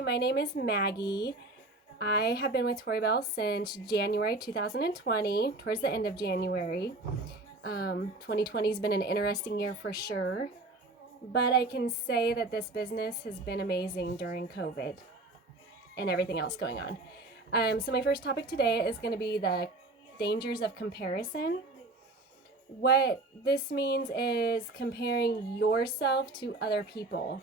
Hi, my name is Maggie. I have been with Tori Bell since January 2020, towards the end of January. 2020 has been an interesting year for sure, but I can say that this business has been amazing during COVID and everything else going on. So, my first topic today is going to be the dangers of comparison. What this means is comparing yourself to other people.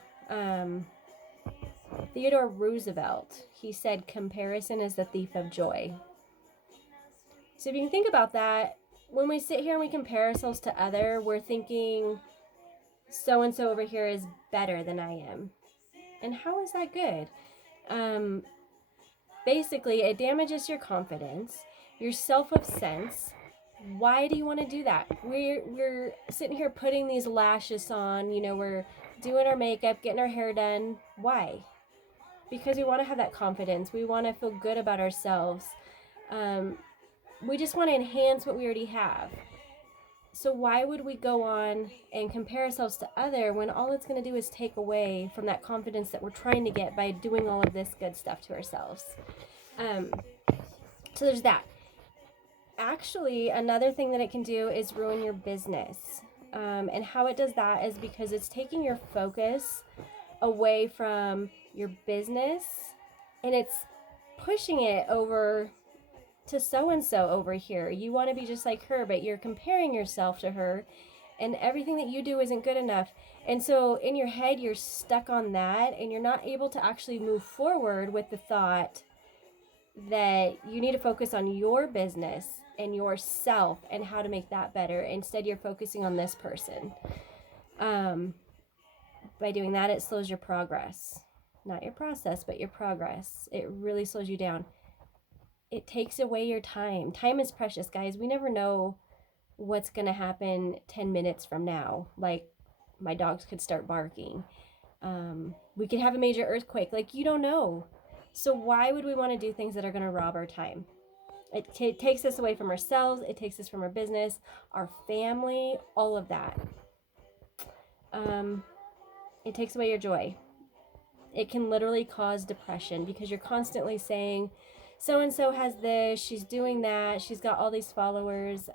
Theodore Roosevelt, he said, comparison is the thief of joy. So if you can think about that, when we sit here and we compare ourselves to other, we're thinking so and so over here is better than I am. And how is that good? Um, Basically, it damages your confidence, your self of sense. Why do you want to do that? We're sitting here putting these lashes on, we're doing our makeup, getting our hair done. Why? Because we want to have that confidence. We want to feel good about ourselves. We just want to enhance what we already have. So why would we go on and compare ourselves to other when all it's going to do is take away from that confidence that we're trying to get by doing all of this good stuff to ourselves? Um, so there's that. Actually, another thing that it can do is ruin your business. And how it does that is because it's taking your focus away from your business and it's pushing it over to so and so over here. You want to be just like her, but you're comparing yourself to her, and everything that you do isn't good enough. And so in your head, you're stuck on that, and you're not able to actually move forward with the thought that you need to focus on your business and yourself and how to make that better. Instead, you're focusing on this person. By doing that, it slows your progress. Not your process, but your progress. It really slows you down. It takes away your time. Time is precious, guys. We never know what's going to happen 10 minutes from now. Like, my dogs could start barking. We could have a major earthquake. Like, you don't know. So, why would we want to do things that are going to rob our time? It takes us away from ourselves. It takes us from our business, our family, all of that. It takes away your joy. It can literally cause depression because you're constantly saying, so and so has this, she's doing that, she's got all these followers,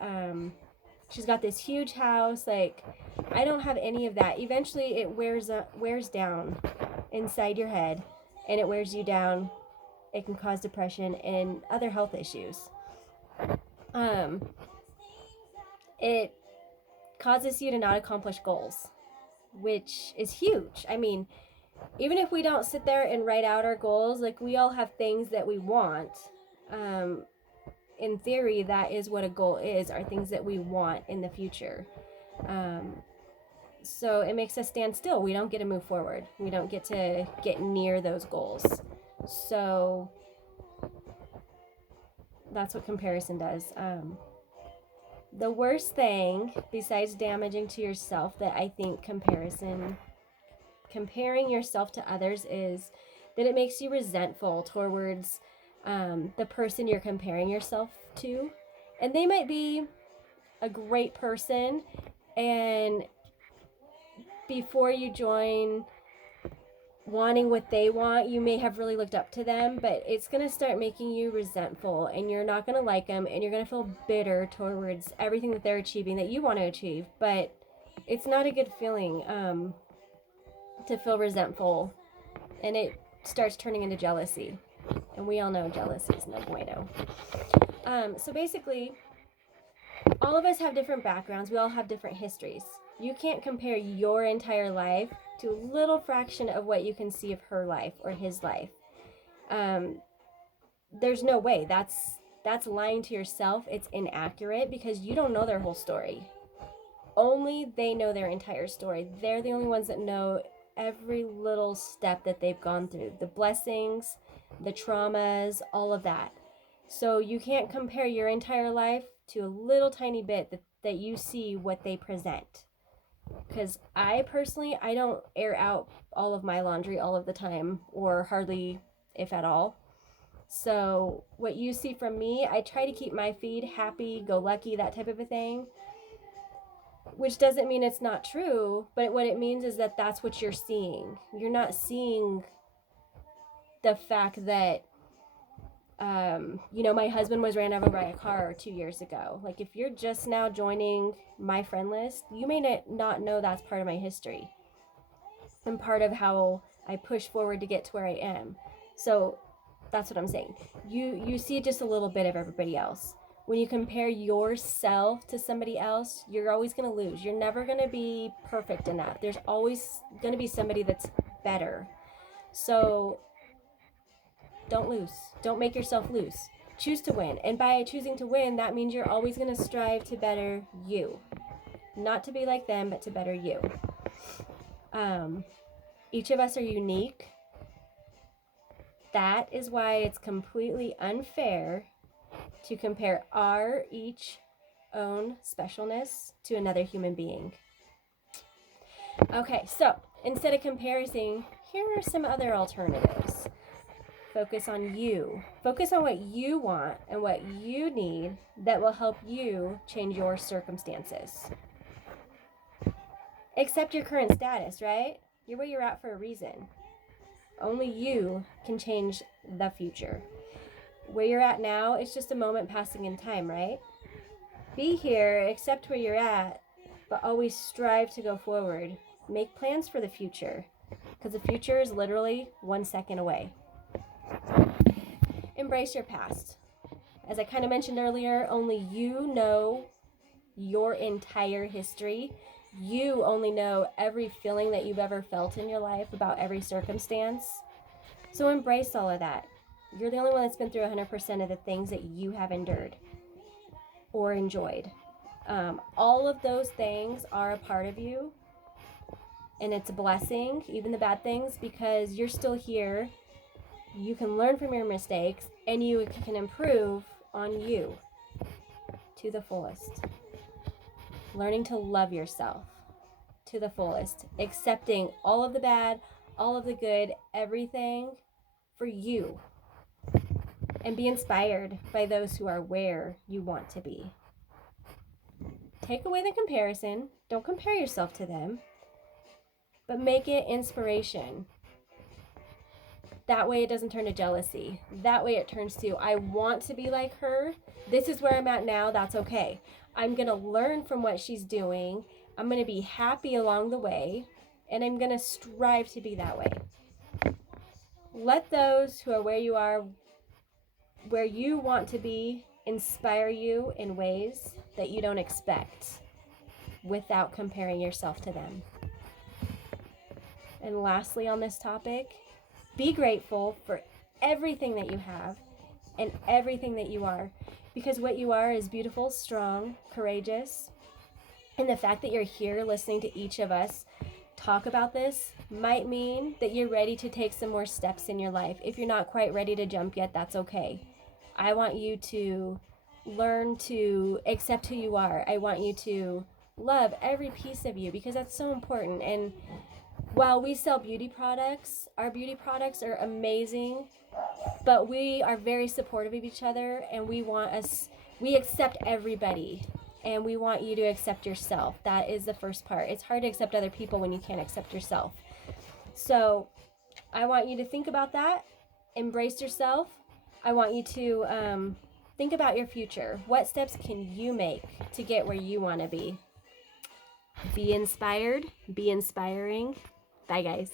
she's got this huge house. Like, I don't have any of that. Eventually, it wears down inside your head, and it wears you down. It can cause depression and other health issues. It causes you to not accomplish goals, which is huge. I mean, even if we don't sit there and write out our goals, like, we all have things that we want. In theory, that is what a goal is, are things that we want in the future. So it makes us stand still. We don't get to move forward. We don't get to get near those goals. So that's what comparison does. The worst thing, besides damaging to yourself, that I think comparing yourself to others, is that it makes you resentful towards the person you're comparing yourself to. And they might be a great person, and before you join wanting what they want, you may have really looked up to them, but it's going to start making you resentful, and you're not going to like them, and you're going to feel bitter towards everything that they're achieving that you want to achieve. But it's not a good feeling to feel resentful, and it starts turning into jealousy, and we all know jealousy is no bueno. So basically, all of us have different backgrounds. We all have different histories. You can't compare your entire life to a little fraction of what you can see of her life or his life. There's no way. That's lying to yourself. It's inaccurate because you don't know their whole story. Only they know their entire story. They're the only ones that know every little step that they've gone through, the blessings, the traumas, all of that. So you can't compare your entire life to a little tiny bit that you see what they present. Because I personally, I don't air out all of my laundry all of the time, or hardly, if at all. So what you see from me, I try to keep my feed happy, go lucky, that type of a thing. Which doesn't mean it's not true, but what it means is that that's what you're seeing. You're not seeing the fact that, my husband was ran over by a car 2 years ago. Like, if you're just now joining my friend list, you may not know that's part of my history and part of how I push forward to get to where I am. So that's what I'm saying. You see just a little bit of everybody else. When you compare yourself to somebody else, you're always going to lose. You're never going to be perfect enough. There's always going to be somebody that's better. So don't lose. Don't make yourself lose. Choose to win. And by choosing to win, that means you're always going to strive to better you. Not to be like them, but to better you. Each of us are unique. That is why it's completely unfair to compare our each own specialness to another human being. Okay, so instead of comparing, here are some other alternatives. Focus on you. Focus on what you want and what you need that will help you change your circumstances. Accept your current status, right? You're where you're at for a reason. Only you can change the future. Where you're at now, it's just a moment passing in time, right? Be here, accept where you're at, but always strive to go forward. Make plans for the future, because the future is literally 1 second away. Embrace your past. As I kind of mentioned earlier, only you know your entire history. You only know every feeling that you've ever felt in your life about every circumstance. So embrace all of that. You're the only one that's been through 100% of the things that you have endured or enjoyed. All of those things are a part of you, and it's a blessing, even the bad things, because you're still here. You can learn from your mistakes, and you can improve on you to the fullest. Learning to love yourself to the fullest, accepting all of the bad, all of the good, everything for you, and be inspired by those who are where you want to be. Take away the comparison. Don't compare yourself to them, but make it inspiration. That way it doesn't turn to jealousy. That way it turns to, I want to be like her. This is where I'm at now. That's okay. I'm going to learn from what she's doing. I'm going to be happy along the way, and I'm going to strive to be that way. Let those who are where you want to be, inspire you in ways that you don't expect without comparing yourself to them. And lastly on this topic, be grateful for everything that you have and everything that you are, because what you are is beautiful, strong, courageous. And the fact that you're here listening to each of us talk about this might mean that you're ready to take some more steps in your life. If you're not quite ready to jump yet, that's okay. I want you to learn to accept who you are. I want you to love every piece of you, because that's so important. And while we sell beauty products, our beauty products are amazing, but we are very supportive of each other, and we accept everybody, and we want you to accept yourself. That is the first part. It's hard to accept other people when you can't accept yourself. So I want you to think about that. Embrace yourself. I want you to think about your future. What steps can you make to get where you want to be? Be inspired. Be inspiring. Bye, guys.